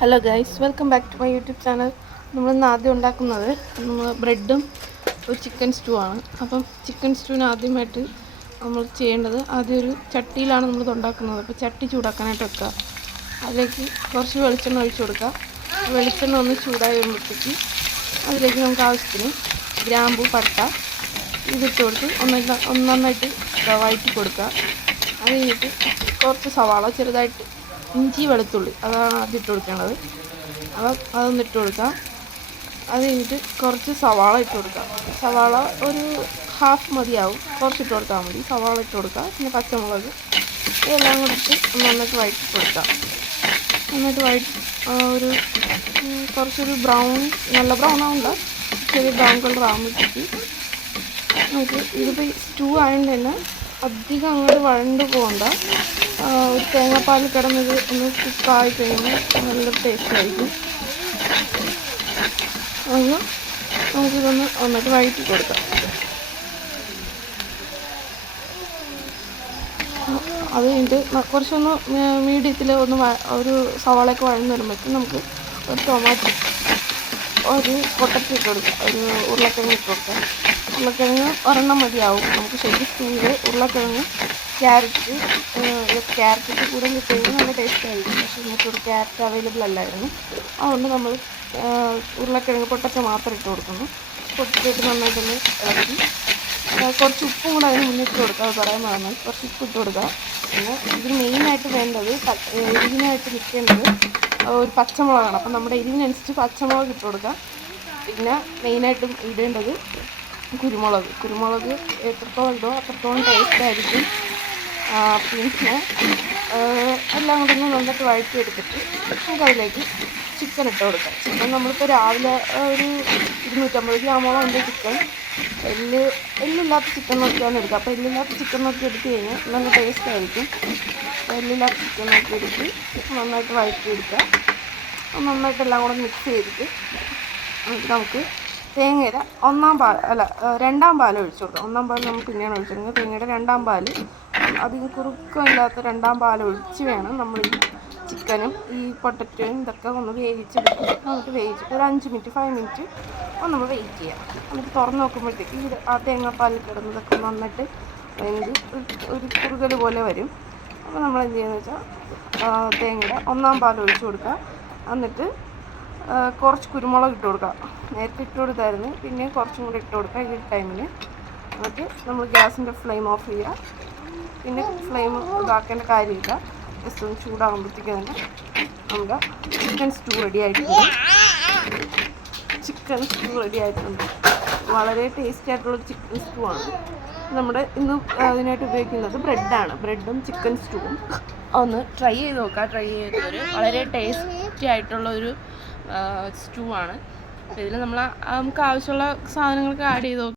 Hello guys, welcome back to my YouTube channel. നമ്മളിന്ന് ആദ്യം ഉണ്ടാക്കുന്നത് ബ്രെഡും ഒരു ചിക്കൻ സ്റ്റൂ ആണ്. അപ്പം ചിക്കൻ സ്റ്റൂവിന് ആദ്യമായിട്ട് നമ്മൾ ചെയ്യേണ്ടത്, ആദ്യം ഒരു ചട്ടിയിലാണ് നമ്മളിത് ഉണ്ടാക്കുന്നത്. അപ്പോൾ ചട്ടി ചൂടാക്കാനായിട്ട് വെക്കുക. അതിലേക്ക് കുറച്ച് വെളിച്ചെണ്ണ ഒഴിച്ച് കൊടുക്കുക. വെളിച്ചെണ്ണ ഒന്ന് ചൂടായി വരുമ്പോഴത്തേക്ക് അതിലേക്ക് നമുക്ക് ആവശ്യത്തിന് ഗ്രാമ്പു, പട്ട ഇതിട്ട് കൊടുത്ത് നന്നായിട്ട് വഴറ്റി കൊടുക്കുക. അത് കഴിഞ്ഞിട്ട് കുറച്ച് സവാള, ചെറുതായിട്ട് ഇഞ്ചി, വെളുത്തുള്ളി അതാണ് ആദ്യം ഇട്ട് കൊടുക്കേണ്ടത്. അപ്പോൾ അതൊന്ന് ഇട്ട് കൊടുക്കാം. അത് കഴിഞ്ഞിട്ട് കുറച്ച് സവാള ഇട്ട് കൊടുക്കാം. സവാള ഒരു ഹാഫ് മതിയാവും, കുറച്ചിട്ട് കൊടുത്താൽ മതി. സവാള ഇട്ട് കൊടുക്കാം. പിന്നെ പച്ചമുളക് ഇതെല്ലാം കൂടിയിട്ട് നന്നായിട്ട് വഴറ്റി കൊടുക്കാം. നന്നായിട്ട് ഒരു കുറച്ചൊരു ബ്രൗൺ, നല്ല ബ്രൗൺ ആവണ്ട, ചെറിയ ബ്രൗൺ കളർ ആകുമ്പോഴത്തേക്ക് നമുക്ക് ഇതിപ്പോൾ സ്റ്റൂ ആയതുകൊണ്ട് തന്നെ അധികം അങ്ങോട്ട് വഴണ്ട് പോകണ്ട. ഒരു തേങ്ങാപ്പാൽ കിടന്നത് ഒന്ന് കുക്കായി കഴിയുമ്പോൾ നല്ല ടേസ്റ്റ് ആയിരിക്കും. ഒന്ന് നമുക്കിതൊന്ന് നന്നായിട്ട് വഴറ്റി കൊടുക്കാം. അത് കഴിഞ്ഞിട്ട് കുറച്ചൊന്ന് മീഡിയത്തിൽ ഒരു സവാളയൊക്കെ വഴന്ന് വരുമ്പോഴേക്കും നമുക്ക് ഒരു ടൊമാറ്റോ, ഒരു പൊട്ടറ്റോ ഇട്ട് കൊടുക്കാം. ഒരു ഉരുളക്കിഴങ്ങ് ഇട്ട് കൊടുക്കാം. ഉരുളക്കിഴങ്ങ് ഒരെണ്ണം മതിയാവും നമുക്ക് ശരിക്കും സ്റ്റൂവിൽ. ഉരുളക്കിഴങ്ങ്, ക്യാരറ്റ് കൂടെ കിട്ടുകയും നല്ല ടേസ്റ്റ് ആയിരിക്കും. പക്ഷേ ഇങ്ങനത്തൊരു ക്യാരറ്റ് അവൈലബിൾ അല്ലായിരുന്നു. അതുകൊണ്ട് നമ്മൾ ഉരുളക്കിഴങ്ങ്, പൊട്ടറ്റോ മാത്രം ഇട്ട് കൊടുക്കുന്നു. പൊട്ടറ്റോ ഇട്ട് നന്നായിട്ടൊന്ന് ഇളക്കി കുറച്ച് ഉപ്പും കൂടെ അതിന് മുന്നിട്ട് കൊടുക്കുക. അത് പറയാൻ മറന്നു, കുറച്ച് ഉപ്പ് ഇട്ട് കൊടുക്കുക. പിന്നെ ഇതിന് മെയിനായിട്ട് വേണ്ടത്, എരിവിനായിട്ട് നിൽക്കേണ്ടത് ഒരു പച്ചമുളകാണ്. അപ്പം നമ്മുടെ എരിവിനനുസരിച്ച് പച്ചമുളക് ഇട്ട് കൊടുക്കുക. പിന്നെ മെയിനായിട്ടും ഇടേണ്ടത് കുരുമുളക് എത്രത്തോളം ഇടുമോ അത്രത്തോളം ടേസ്റ്റ് ആയിരിക്കും. പിന്നെ എല്ലാം കൂടെ ഒന്ന് നന്നായിട്ട് വഴറ്റിയെടുത്തിട്ട് നമുക്കതിലേക്ക് ചിക്കൻ ഇട്ട് കൊടുക്കാം. ചിക്കൻ നമ്മളിപ്പോൾ രാവിലെ ഒരു 250 ഗ്രാമോളം ഉണ്ട് ചിക്കൻ. എല്ലില്ലാത്ത ചിക്കൻ നോക്കിയാണ് എടുക്കുക. അപ്പോൾ എല്ലില്ലാത്ത ചിക്കൻ നോക്കി എടുത്ത് കഴിഞ്ഞാൽ നല്ല ടേസ്റ്റ് ആയിരിക്കും. എല്ലില്ലാത്ത ചിക്കൻ നോക്കി എടുത്ത് നന്നായിട്ട് വഴറ്റിയെടുക്കുക. നന്നായിട്ട് എല്ലാം കൂടെ മിക്സ് ചെയ്തിട്ട് നമുക്ക് തേങ്ങയുടെ രണ്ടാം പാൽ ഒഴിച്ചു കൊടുക്കാം. ഒന്നാം പാൽ നമുക്ക് പിന്നെയാണ് ഒഴിച്ചിരുന്നത്. തേങ്ങയുടെ രണ്ടാം പാൽ, അധികം കുറുക്കമില്ലാത്ത രണ്ടാം പാൽ ഒഴിച്ച് വേണം നമ്മൾ ഈ ചിക്കനും ഈ പൊട്ടറ്റോയും ഇതൊക്കെ ഒന്ന് വേവിച്ചെടുക്കുക. നമുക്ക് വേവിച്ചിട്ട് ഒരു 5 മിനിറ്റ് 5 മിനിറ്റ് ഒന്ന് നമ്മൾ വെയിറ്റ് ചെയ്യാം. എന്നിട്ട് തുറന്ന് നോക്കുമ്പോഴത്തേക്ക് ആ തേങ്ങാപ്പാലിൽ കിടന്നതൊക്കെ നന്നായിട്ട് വെന്ത് ഒരു കുറുകൽ പോലെ വരും. അപ്പോൾ നമ്മൾ എന്ത് ചെയ്യുന്നത് വെച്ചാൽ തേങ്ങയുടെ ഒന്നാം പാൽ ഒഴിച്ച് കൊടുക്കുക. എന്നിട്ട് കുറച്ച് കുരുമുളക് ഇട്ട് കൊടുക്കുക. നേരത്തെ ഇട്ട് കൊടുത്തായിരുന്നു, പിന്നെ കുറച്ചും കൂടി ഇട്ട് കൊടുക്കുക ഈ ടൈമിൽ. എന്നിട്ട് നമ്മൾ ഗ്യാസിൻ്റെ ഫ്ലെയിം ഓഫ് ചെയ്യുക. പിന്നെ ഫ്ലെയിം ഇതാക്കേണ്ട കാര്യമില്ല. ജസ്റ്റ് ഒന്ന് ചൂടാകുമ്പോഴത്തേക്ക് തന്നെ നമ്മുടെ ചിക്കൻ സ്റ്റൂ റെഡി ആയിട്ടുണ്ട്. വളരെ ടേസ്റ്റി ആയിട്ടുള്ള ചിക്കൻ സ്റ്റൂ ആണ്. നമ്മുടെ ഇന്ന് അതിനായിട്ട് ഉപയോഗിക്കുന്നത് ബ്രെഡും ചിക്കൻ സ്റ്റൂവും. ഒന്ന് ട്രൈ ചെയ്ത് നോക്കാം. ട്രൈ ചെയ്തൊരു വളരെ ടേസ്റ്റി ആയിട്ടുള്ളൊരു സ്റ്റൂ ആണ്. അപ്പോൾ ഇതിൽ നമുക്ക് ആവശ്യമുള്ള സാധനങ്ങളൊക്കെ ആഡ് ചെയ്ത് നോക്കാം.